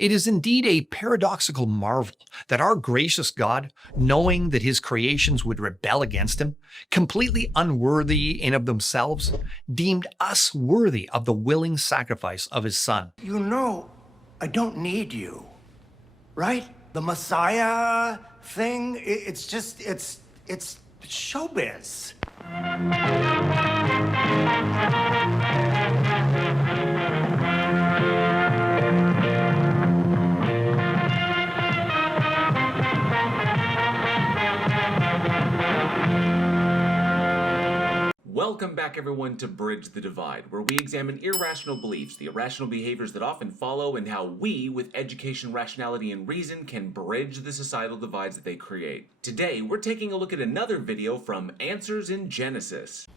It is indeed a paradoxical marvel that our gracious God, knowing that his creations would rebel against him, completely unworthy in of themselves, deemed us worthy of the willing sacrifice of his Son. You know, I don't need you, right? The Messiah thing, it's showbiz. Welcome back everyone to Bridge the Divide, where we examine irrational beliefs, the irrational behaviors that often follow, and how we, with education, rationality, and reason, can bridge the societal divides that they create. Today, we're taking a look at another video from Answers in Genesis.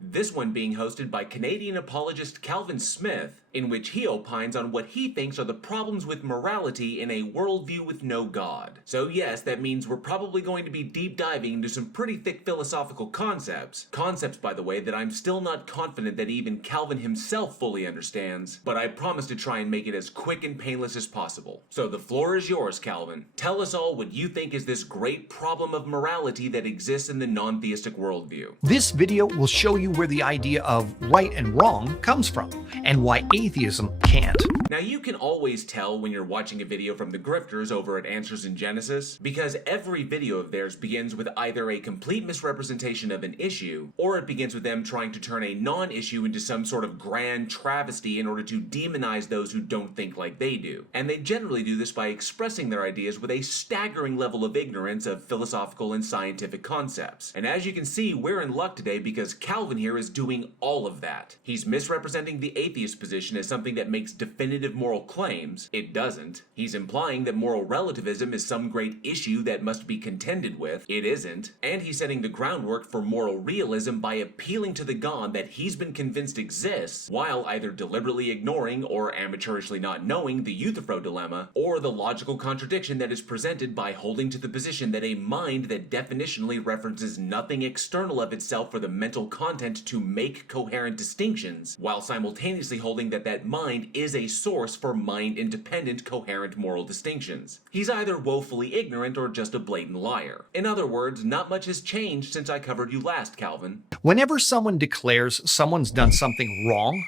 This one being hosted by Canadian apologist Calvin Smith, in which he opines on what he thinks are the problems with morality in a worldview with no God. So yes, that means we're probably going to be deep diving into some pretty thick philosophical concepts. Concepts, by the way, that I'm still not confident that even Calvin himself fully understands, but I promise to try and make it as quick and painless as possible. So the floor is yours, Calvin. Tell us all what you think is this great problem of morality that exists in the non-theistic worldview. This video will show you where the idea of right and wrong comes from, and why atheism can't. Now you can always tell when you're watching a video from the grifters over at Answers in Genesis, because every video of theirs begins with either a complete misrepresentation of an issue, or it begins with them trying to turn a non-issue into some sort of grand travesty in order to demonize those who don't think like they do. And they generally do this by expressing their ideas with a staggering level of ignorance of philosophical and scientific concepts. And as you can see, we're in luck today because Calvin here is doing all of that. He's misrepresenting the atheist position as something that makes definitive moral claims. It doesn't. He's implying that moral relativism is some great issue that must be contended with. It isn't. And he's setting the groundwork for moral realism by appealing to the God that he's been convinced exists, while either deliberately ignoring or amateurishly not knowing the Euthyphro dilemma, or the logical contradiction that is presented by holding to the position that a mind that definitionally references nothing external of itself for the mental content to make coherent distinctions, while simultaneously holding that that mind is a source for mind-independent, coherent moral distinctions. He's either woefully ignorant or just a blatant liar. In other words, not much has changed since I covered you last, Calvin. Whenever someone declares someone's done something wrong,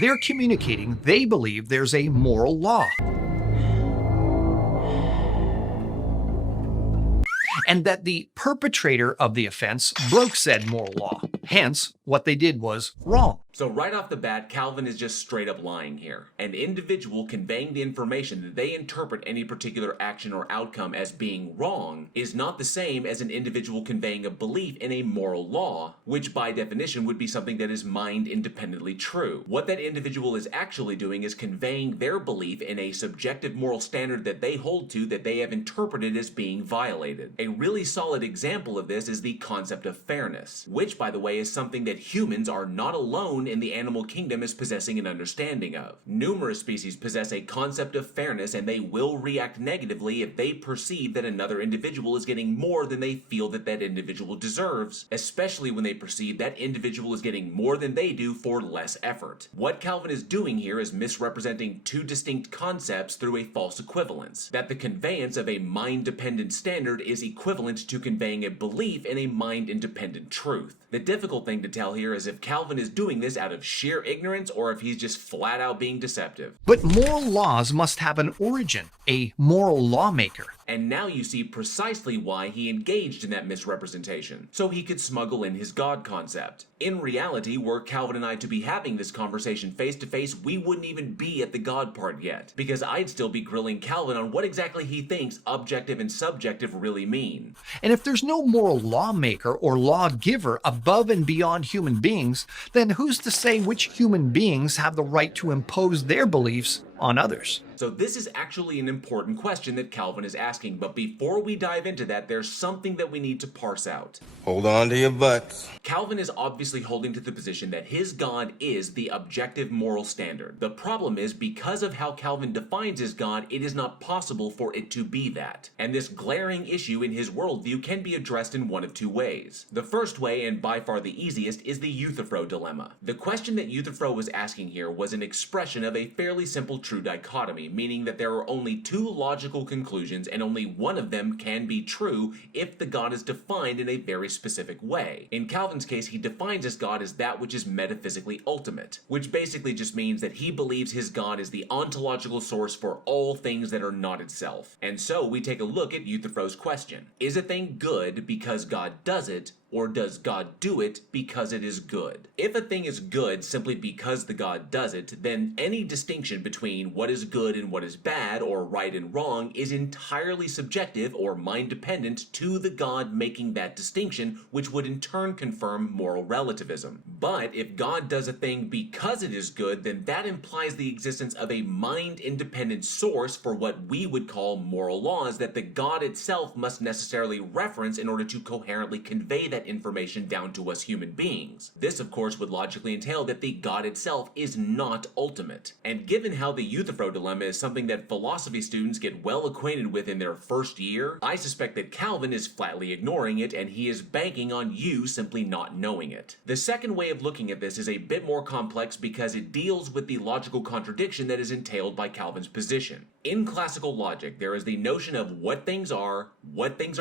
they're communicating they believe there's a moral law, and that the perpetrator of the offense broke said moral law. Hence, what they did was wrong. So right off the bat, Calvin is just straight up lying here. An individual conveying the information that they interpret any particular action or outcome as being wrong is not the same as an individual conveying a belief in a moral law, which by definition would be something that is mind-independently true. What that individual is actually doing is conveying their belief in a subjective moral standard that they hold to that they have interpreted as being violated. A really solid example of this is the concept of fairness, which, by the way, is something that humans are not alone in the animal kingdom as possessing an understanding of. Numerous species possess a concept of fairness, and they will react negatively if they perceive that another individual is getting more than they feel that that individual deserves, especially when they perceive that individual is getting more than they do for less effort. What Calvin is doing here is misrepresenting two distinct concepts through a false equivalence, that the conveyance of a mind-dependent standard is equivalent to conveying a belief in a mind-independent truth. The difficult thing to tell here is if Calvin is doing this out of sheer ignorance or if he's just flat out being deceptive. But moral laws must have an origin, a moral lawmaker. And now you see precisely why he engaged in that misrepresentation, so he could smuggle in his God concept. In reality, were Calvin and I to be having this conversation face to face, we wouldn't even be at the God part yet, because I'd still be grilling Calvin on what exactly he thinks objective and subjective really mean. And if there's no moral lawmaker or lawgiver above and beyond human beings, then who's to say which human beings have the right to impose their beliefs on others? So this is actually an important question that Calvin is asking, but before we dive into that, there's something that we need to parse out. Hold on to your butts. Calvin is obviously holding to the position that his God is the objective moral standard. The problem is, because of how Calvin defines his God, it is not possible for it to be that. And this glaring issue in his worldview can be addressed in one of two ways. The first way, and by far the easiest, is the Euthyphro dilemma. The question that Euthyphro was asking here was an expression of a fairly simple true dichotomy, meaning that there are only two logical conclusions and only one of them can be true if the God is defined in a very specific way. In Calvin's case, he defines his God as that which is metaphysically ultimate, which basically just means that he believes his God is the ontological source for all things that are not itself. And so we take a look at Euthyphro's question. Is a thing good because God does it, or does God do it because it is good? If a thing is good simply because the God does it, then any distinction between what is good and what is bad, or right and wrong, is entirely subjective or mind-dependent to the God making that distinction, which would in turn confirm moral relativism. But if God does a thing because it is good, then that implies the existence of a mind-independent source for what we would call moral laws that the God itself must necessarily reference in order to coherently convey that information down to us human beings. This, of course, would logically entail that the God itself is not ultimate. And given how the Euthyphro dilemma is something that philosophy students get well acquainted with in their first year, I suspect that Calvin is flatly ignoring it and he is banking on you simply not knowing it. The second way of looking at this is a bit more complex because it deals with the logical contradiction that is entailed by Calvin's position. In classical logic, there is the notion of what things are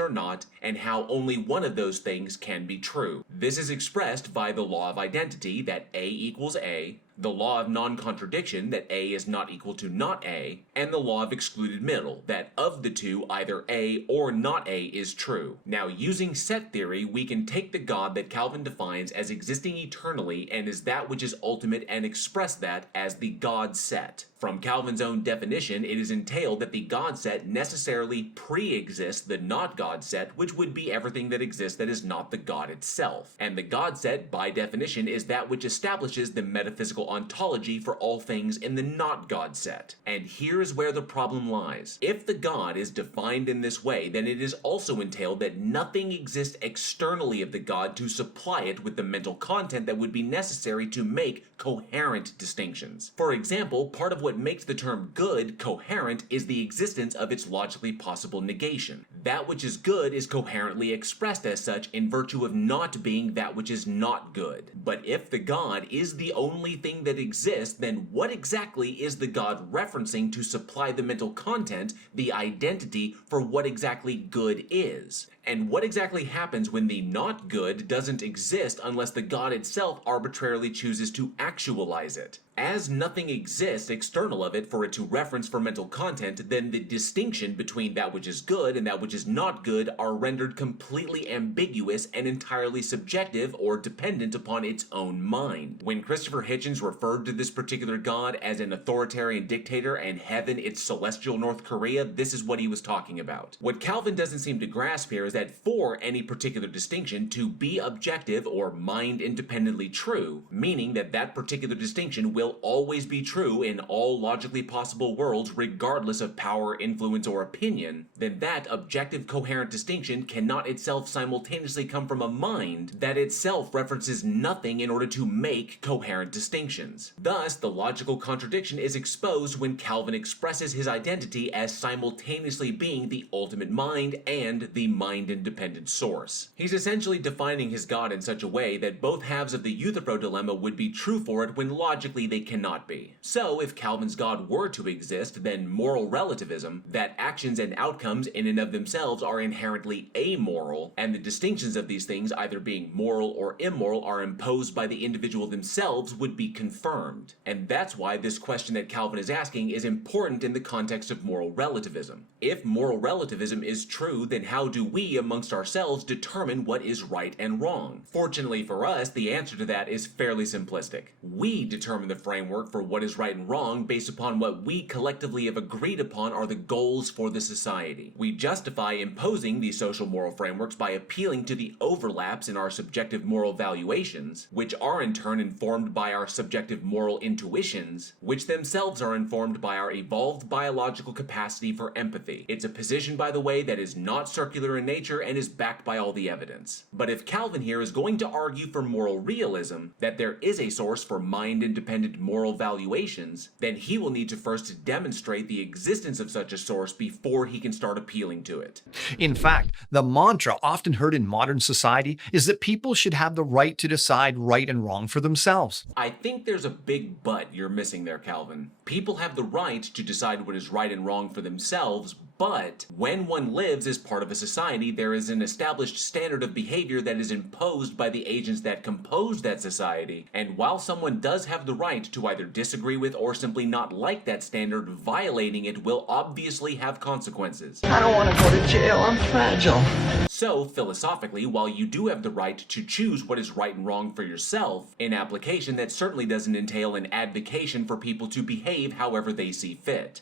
not, and how only one of those things can be true. This is expressed by the law of identity, that A equals A, the law of non-contradiction, that A is not equal to not A, and the law of excluded middle, that of the two, either A or not A is true. Now, using set theory, we can take the God that Calvin defines as existing eternally and is that which is ultimate and express that as the God set. From Calvin's own definition, it is entailed that the God set necessarily pre-exists the not God set, which would be everything that exists that is not the God itself. And the God set, by definition, is that which establishes the metaphysical ontology for all things in the not God set. And here is where the problem lies. If the God is defined in this way, then it is also entailed that nothing exists externally of the God to supply it with the mental content that would be necessary to make coherent distinctions. For example, part of what makes the term good coherent is the existence of its logically possible negation. That which is good is coherently expressed as such in virtue of not being that which is not good. But if the God is the only thing that exists, then what exactly is the God referencing to supply the mental content, the identity for what exactly good is? And what exactly happens when the not good doesn't exist unless the God itself arbitrarily chooses to actualize it? As nothing exists external of it for it to reference for mental content, then the distinction between that which is good and that which is not good are rendered completely ambiguous and entirely subjective or dependent upon its own mind. When Christopher Hitchens referred to this particular God as an authoritarian dictator and heaven its celestial North Korea, this is what he was talking about. What Calvin doesn't seem to grasp here is that for any particular distinction to be objective or mind independently true, meaning that that particular distinction will always be true in all logically possible worlds regardless of power, influence, or opinion, then that objective coherent distinction cannot itself simultaneously come from a mind that itself references nothing in order to make coherent distinctions. Thus, the logical contradiction is exposed when Calvin expresses his identity as simultaneously being the ultimate mind and the mind-independent source. He's essentially defining his God in such a way that both halves of the Euthyphro dilemma would be true for it when logically they cannot be. So, if Calvin's God were to exist, then moral relativism, that actions and outcomes in and of themselves are inherently amoral, and the distinctions of these things either being moral or immoral are imposed by the individual themselves, would be confirmed. And that's why this question that Calvin is asking is important in the context of moral relativism. If moral relativism is true, then how do we amongst ourselves determine what is right and wrong? Fortunately for us, the answer to that is fairly simplistic. We determine the framework for what is right and wrong based upon what we collectively have agreed upon are the goals for the society. We justify imposing these social moral frameworks by appealing to the overlaps in our subjective moral valuations, which are in turn informed by our subjective moral intuitions, which themselves are informed by our evolved biological capacity for empathy. It's a position, by the way, that is not circular in nature and is backed by all the evidence. But if Calvin here is going to argue for moral realism, that there is a source for mind-independent moral valuations, then he will need to first demonstrate the existence of such a source before he can start appealing to it. In fact, the mantra often heard in modern society is that people should have the right to decide right and wrong for themselves. I think there's a big but you're missing there, Calvin. People have the right to decide what is right and wrong for themselves, but when one lives as part of a society, there is an established standard of behavior that is imposed by the agents that compose that society, and while someone does have the right to either disagree with or simply not like that standard, violating it will obviously have consequences. I don't want to go to jail. I'm fragile. So, philosophically, while you do have the right to choose what is right and wrong for yourself, in application that certainly doesn't entail an advocation for people to behave however they see fit.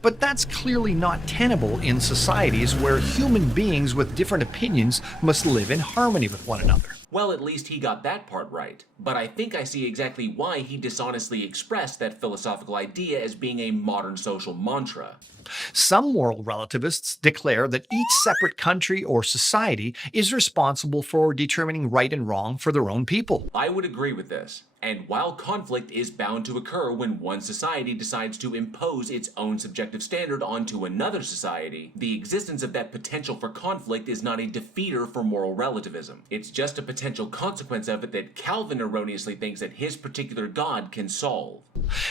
But that's clearly not tenable in societies where human beings with different opinions must live in harmony with one another. Well, at least he got that part right. But I think I see exactly why he dishonestly expressed that philosophical idea as being a modern social mantra. Some moral relativists declare that each separate country or society is responsible for determining right and wrong for their own people. I would agree with this. And while conflict is bound to occur when one society decides to impose its own subjective standard onto another society, the existence of that potential for conflict is not a defeater for moral relativism. It's just a potential consequence of it that Calvin erroneously thinks that his particular God can solve.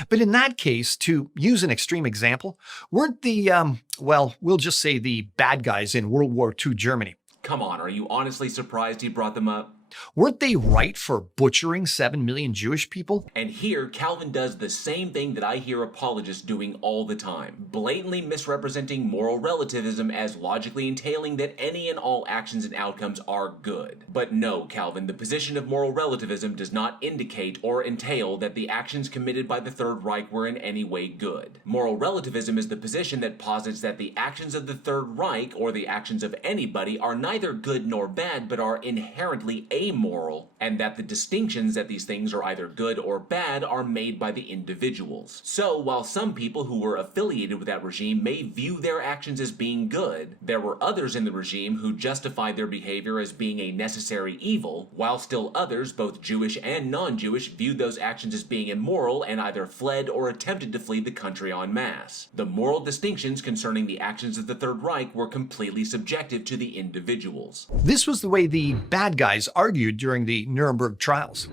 But in that case, to use an extreme example, weren't the, we'll just say the bad guys in World War II Germany, Come on, are you honestly surprised he brought them up? weren't they right for butchering 7 million Jewish people? And here, Calvin does the same thing that I hear apologists doing all the time, blatantly misrepresenting moral relativism as logically entailing that any and all actions and outcomes are good. But no, Calvin, the position of moral relativism does not indicate or entail that the actions committed by the Third Reich were in any way good. Moral relativism is the position that posits that the actions of the Third Reich, or the actions of anybody, are neither good nor bad, but are inherently amoral, and that the distinctions that these things are either good or bad are made by the individuals. So, while some people who were affiliated with that regime may view their actions as being good, there were others in the regime who justified their behavior as being a necessary evil, while still others, both Jewish and non-Jewish, viewed those actions as being immoral and either fled or attempted to flee the country en masse. The moral distinctions concerning the actions of the Third Reich were completely subjective to the individuals. This was the way the bad guys argued during the Nuremberg trials.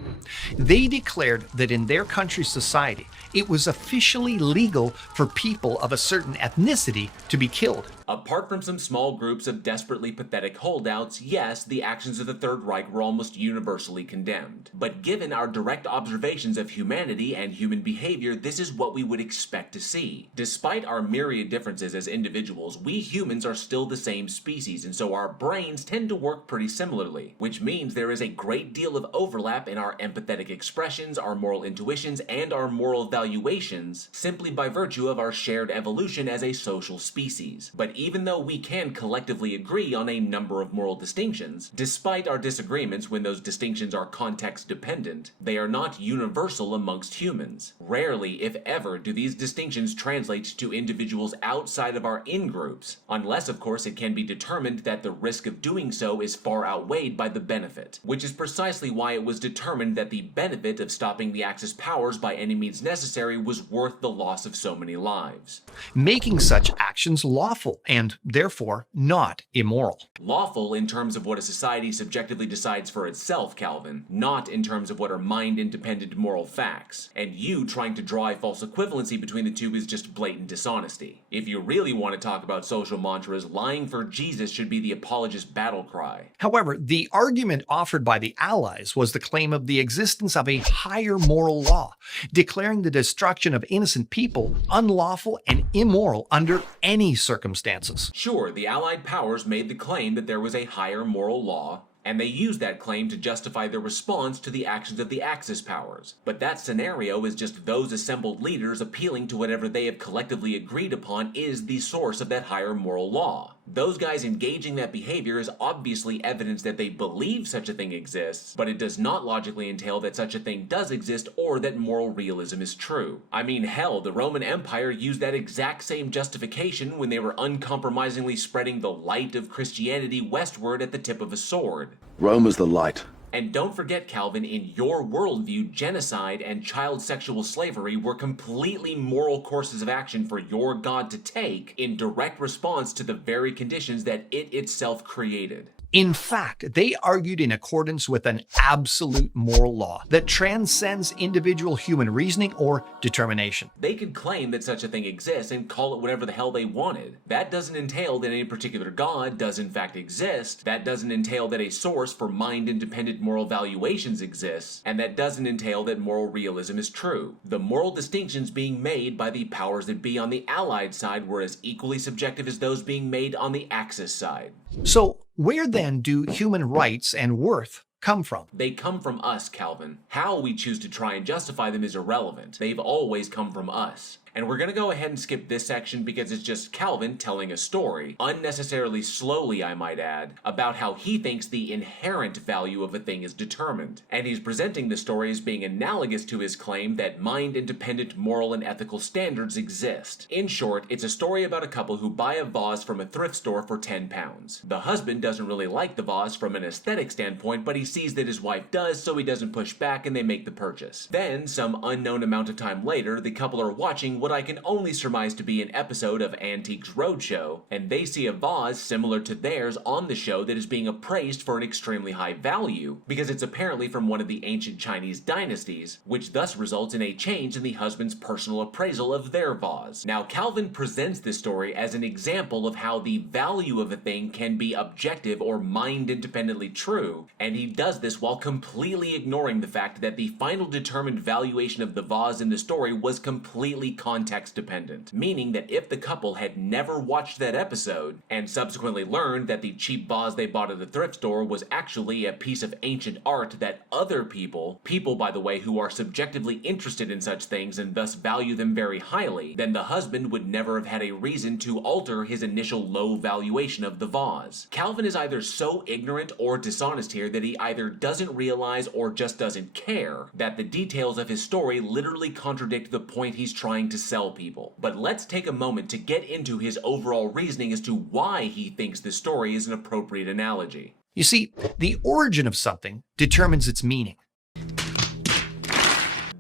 They declared that in their country's society, it was officially legal for people of a certain ethnicity to be killed. Apart from some small groups of desperately pathetic holdouts, yes, the actions of the Third Reich were almost universally condemned. But given our direct observations of humanity and human behavior, this is what we would expect to see. Despite our myriad differences as individuals, we humans are still the same species, and so our brains tend to work pretty similarly, which means there is a great deal of overlap in our empathetic expressions, our moral intuitions, and our moral valuations, simply by virtue of our shared evolution as a social species. But even though we can collectively agree on a number of moral distinctions, despite our disagreements when those distinctions are context dependent, they are not universal amongst humans. Rarely, if ever, do these distinctions translate to individuals outside of our in-groups, unless of course it can be determined that the risk of doing so is far outweighed by the benefit, which is precisely why it was determined that the benefit of stopping the Axis powers by any means necessary was worth the loss of so many lives. Making such actions lawful and therefore not immoral. Lawful in terms of what a society subjectively decides for itself, Calvin, not in terms of what are mind-independent moral facts. And you trying to draw a false equivalency between the two is just blatant dishonesty. If you really want to talk about social mantras, lying for Jesus should be the apologist battle cry. However, the argument offered by the Allies was the claim of the existence of a higher moral law, declaring the destruction of innocent people unlawful and immoral under any circumstances. Sure, the Allied powers made the claim that there was a higher moral law, and they used that claim to justify their response to the actions of the Axis powers. But that scenario is just those assembled leaders appealing to whatever they have collectively agreed upon is the source of that higher moral law. Those guys engaging that behavior is obviously evidence that they believe such a thing exists, but it does not logically entail that such a thing does exist or that moral realism is true. I mean, hell, the Roman Empire used that exact same justification when they were uncompromisingly spreading the light of Christianity westward at the tip of a sword. Rome is the light. And don't forget, Calvin, in your worldview, genocide and child sexual slavery were completely moral courses of action for your God to take in direct response to the very conditions that it itself created. In fact, they argued in accordance with an absolute moral law that transcends individual human reasoning or determination. They could claim that such a thing exists and call it whatever the hell they wanted. That doesn't entail that any particular God does in fact exist. That doesn't entail that a source for mind-independent moral valuations exists. And that doesn't entail that moral realism is true. The moral distinctions being made by the powers that be on the Allied side were as equally subjective as those being made on the Axis side. So, where then do human rights and worth come from? They come from us, Calvin. How we choose to try and justify them is irrelevant. They've always come from us. And we're going to go ahead and skip this section because it's just Calvin telling a story, unnecessarily slowly I might add, about how he thinks the inherent value of a thing is determined. And he's presenting the story as being analogous to his claim that mind-independent moral and ethical standards exist. In short, it's a story about a couple who buy a vase from a thrift store for £10. The husband doesn't really like the vase from an aesthetic standpoint, but he sees that his wife does, so he doesn't push back and they make the purchase. Then, some unknown amount of time later, the couple are watching what I can only surmise to be an episode of Antiques Roadshow, and they see a vase similar to theirs on the show that is being appraised for an extremely high value, because it's apparently from one of the ancient Chinese dynasties, which thus results in a change in the husband's personal appraisal of their vase. Now, Calvin presents this story as an example of how the value of a thing can be objective or mind-independently true, and he does this while completely ignoring the fact that the final determined valuation of the vase in the story was completely context dependent, meaning that if the couple had never watched that episode and subsequently learned that the cheap vase they bought at the thrift store was actually a piece of ancient art that other people by the way who are subjectively interested in such things and thus value them very highly, then the husband would never have had a reason to alter his initial low valuation of the vase. Calvin is either so ignorant or dishonest here that he either doesn't realize or just doesn't care that the details of his story literally contradict the point he's trying to sell people. But let's take a moment to get into his overall reasoning as to why he thinks this story is an appropriate analogy. You see, the origin of something determines its meaning.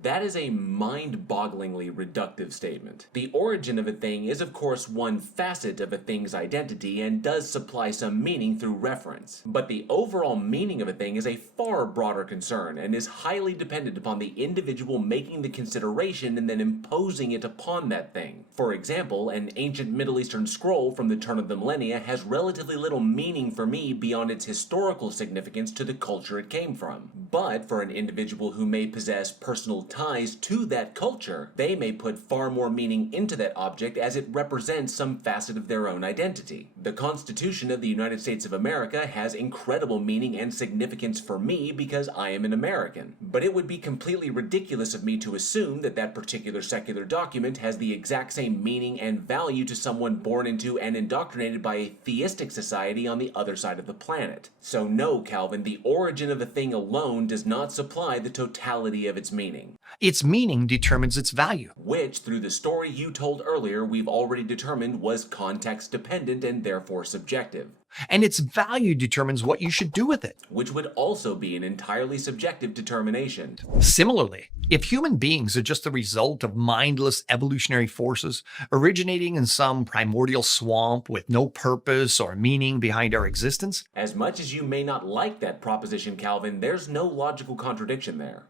That is a mind-bogglingly reductive statement. The origin of a thing is of course one facet of a thing's identity and does supply some meaning through reference. But the overall meaning of a thing is a far broader concern and is highly dependent upon the individual making the consideration and then imposing it upon that thing. For example, an ancient Middle Eastern scroll from the turn of the millennia has relatively little meaning for me beyond its historical significance to the culture it came from. But for an individual who may possess personal ties to that culture, they may put far more meaning into that object as it represents some facet of their own identity. The Constitution of the United States of America has incredible meaning and significance for me because I am an American. But it would be completely ridiculous of me to assume that that particular secular document has the exact same meaning and value to someone born into and indoctrinated by a theistic society on the other side of the planet. So no, Calvin, the origin of a thing alone does not supply the totality of its meaning. Its meaning determines its value, which, through the story you told earlier, we've already determined was context dependent and therefore subjective. and its value determines what you should do with it. Which would also be an entirely subjective determination. Similarly, if human beings are just the result of mindless evolutionary forces originating in some primordial swamp with no purpose or meaning behind our existence, as much as you may not like that proposition, Calvin, there's no logical contradiction there.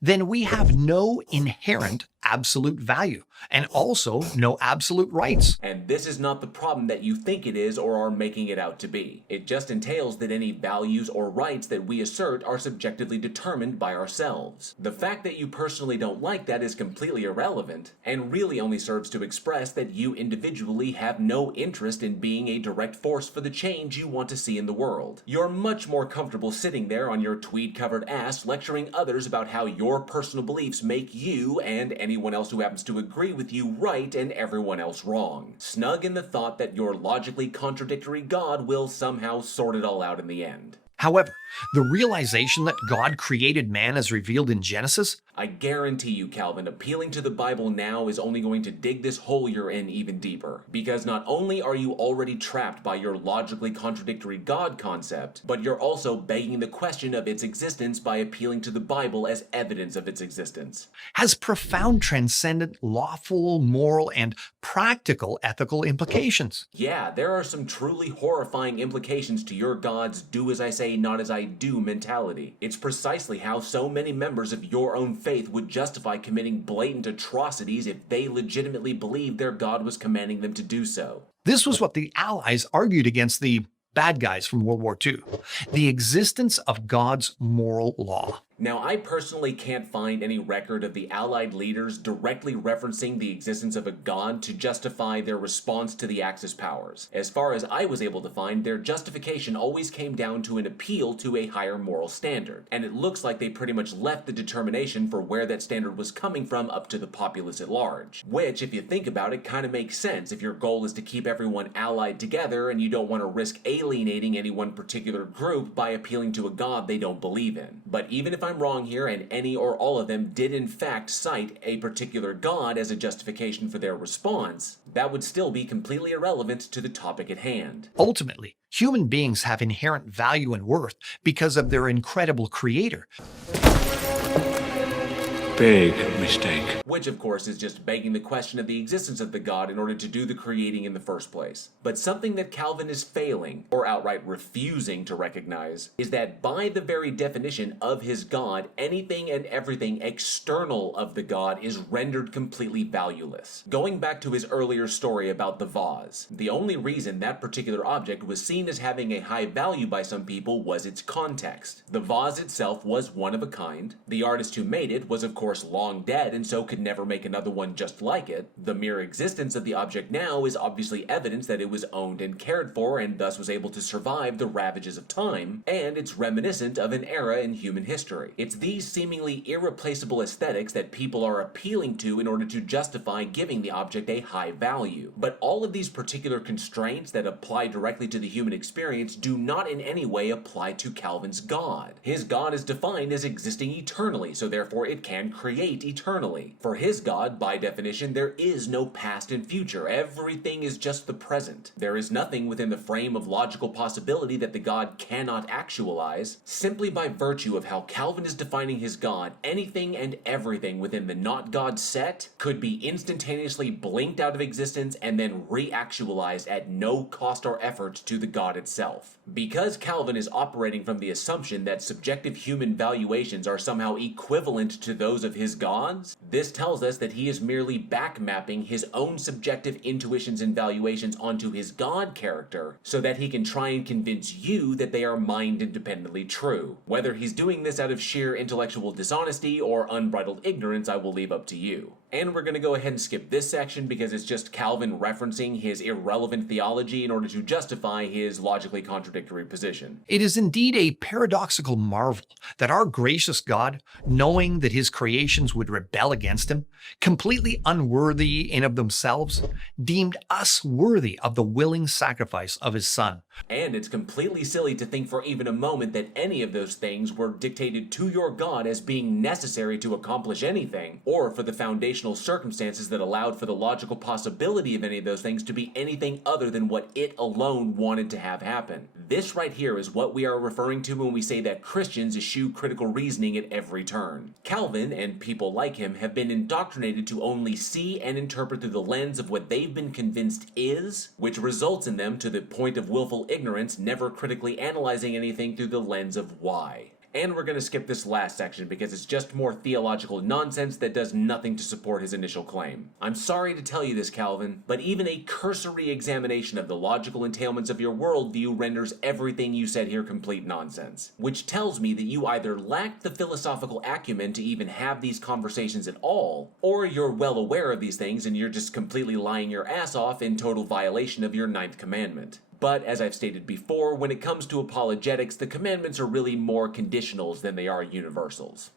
then we have no inherent absolute value and also no absolute rights. And this is not the problem that you think it is or are making it out to be. It just entails that any values or rights that we assert are subjectively determined by ourselves. The fact that you personally don't like that is completely irrelevant and really only serves to express that you individually have no interest in being a direct force for the change you want to see in the world. You're much more comfortable sitting there on your tweed-covered ass lecturing others about how your personal beliefs make you and anyone else who happens to agree with you right and everyone else wrong. Snug in the thought that your logically contradictory God will somehow sort it all out in the end. However, the realization that God created man as revealed in Genesis, I guarantee you, Calvin, appealing to the Bible now is only going to dig this hole you're in even deeper. Because not only are you already trapped by your logically contradictory God concept, but you're also begging the question of its existence by appealing to the Bible as evidence of its existence. has profound transcendent, lawful, moral, and practical ethical implications. Yeah, there are some truly horrifying implications to your God's do as I say, not as I do mentality. It's precisely how so many members of your own faith would justify committing blatant atrocities if they legitimately believed their God was commanding them to do so. This was what the Allies argued against the bad guys from World War II, the existence of God's moral law. Now, I personally can't find any record of the Allied leaders directly referencing the existence of a god to justify their response to the Axis powers. As far as I was able to find, their justification always came down to an appeal to a higher moral standard, and it looks like they pretty much left the determination for where that standard was coming from up to the populace at large. Which, if you think about it, kind of makes sense if your goal is to keep everyone allied together and you don't want to risk alienating any one particular group by appealing to a god they don't believe in. But even if I'm wrong here and any or all of them did in fact cite a particular god as a justification for their response, that would still be completely irrelevant to the topic at hand. Ultimately, human beings have inherent value and worth because of their incredible creator. Big mistake. Which, of course, is just begging the question of the existence of the God in order to do the creating in the first place. But something that Calvin is failing, or outright refusing to recognize, is that by the very definition of his God, anything and everything external of the God is rendered completely valueless. Going back to his earlier story about the vase, the only reason that particular object was seen as having a high value by some people was its context. The vase itself was one of a kind. The artist who made it was, of course, long dead and so could never make another one just like it. The mere existence of the object now is obviously evidence that it was owned and cared for and thus was able to survive the ravages of time, and it's reminiscent of an era in human history. It's these seemingly irreplaceable aesthetics that people are appealing to in order to justify giving the object a high value. But all of these particular constraints that apply directly to the human experience do not in any way apply to Calvin's God. His God is defined as existing eternally, so therefore it can create eternally. For his God, by definition, there is no past and future. Everything is just the present. There is nothing within the frame of logical possibility that the God cannot actualize. Simply by virtue of how Calvin is defining his God, anything and everything within the not God set could be instantaneously blinked out of existence and then reactualized at no cost or effort to the God itself. Because Calvin is operating from the assumption that subjective human valuations are somehow equivalent to those of his gods, this tells us that he is merely backmapping his own subjective intuitions and valuations onto his God character so that he can try and convince you that they are mind-independently true. Whether he's doing this out of sheer intellectual dishonesty or unbridled ignorance, I will leave up to you. And we're going to go ahead and skip this section because it's just Calvin referencing his irrelevant theology in order to justify his logically contradictory position. It is indeed a paradoxical marvel that our gracious God, knowing that his creations would rebel against him, completely unworthy in of themselves, deemed us worthy of the willing sacrifice of his Son. And it's completely silly to think for even a moment that any of those things were dictated to your God as being necessary to accomplish anything, or for the foundational circumstances that allowed for the logical possibility of any of those things to be anything other than what it alone wanted to have happen. This right here is what we are referring to when we say that Christians eschew critical reasoning at every turn. Calvin, and people like him, have been indoctrinated to only see and interpret through the lens of what they've been convinced is, which results in them, to the point of willful ignorance, never critically analyzing anything through the lens of why. And we're going to skip this last section because it's just more theological nonsense that does nothing to support his initial claim. I'm sorry to tell you this, Calvin, but even a cursory examination of the logical entailments of your worldview renders everything you said here complete nonsense. Which tells me that you either lack the philosophical acumen to even have these conversations at all, or you're well aware of these things and you're just completely lying your ass off in total violation of your 9th commandment. But, as I've stated before, when it comes to apologetics, the commandments are really more conditionals than they are universals.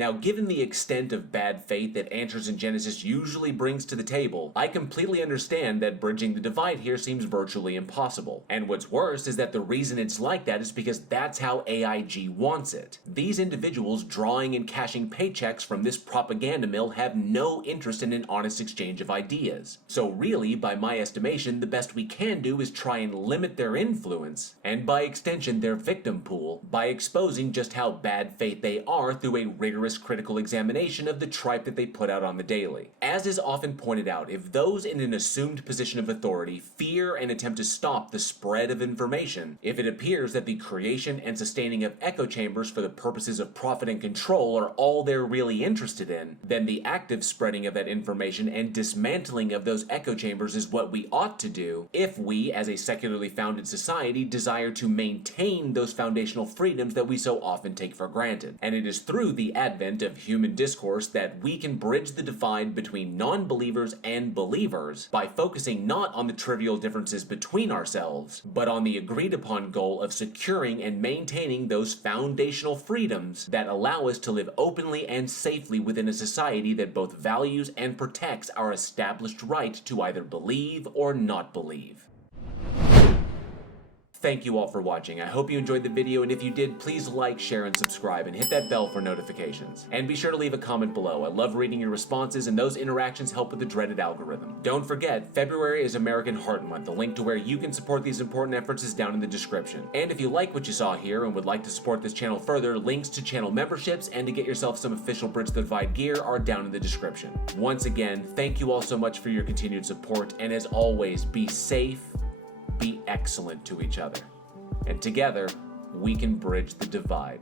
Now, given the extent of bad faith that Answers in Genesis usually brings to the table, I completely understand that bridging the divide here seems virtually impossible. And what's worse is that the reason it's like that is because that's how AIG wants it. These individuals drawing and cashing paychecks from this propaganda mill have no interest in an honest exchange of ideas. So really, by my estimation, the best we can do is try and limit their influence, and by extension their victim pool, by exposing just how bad faith they are through a rigorous critical examination of the tripe that they put out on the daily. As is often pointed out, if those in an assumed position of authority fear and attempt to stop the spread of information, if it appears that the creation and sustaining of echo chambers for the purposes of profit and control are all they're really interested in, then the active spreading of that information and dismantling of those echo chambers is what we ought to do if we, as a secularly founded society, desire to maintain those foundational freedoms that we so often take for granted. And it is through the advent of human discourse that we can bridge the divide between non-believers and believers by focusing not on the trivial differences between ourselves, but on the agreed upon goal of securing and maintaining those foundational freedoms that allow us to live openly and safely within a society that both values and protects our established right to either believe or not believe. Thank you all for watching. I hope you enjoyed the video, and if you did, please like, share, and subscribe, and hit that bell for notifications. And be sure to leave a comment below. I love reading your responses, and those interactions help with the dreaded algorithm. Don't forget, February is American Heart Month. The link to where you can support these important efforts is down in the description. And if you like what you saw here and would like to support this channel further, links to channel memberships and to get yourself some official Bridge the Divide gear are down in the description. Once again, thank you all so much for your continued support, and as always, be safe, be excellent to each other, and together we can bridge the divide.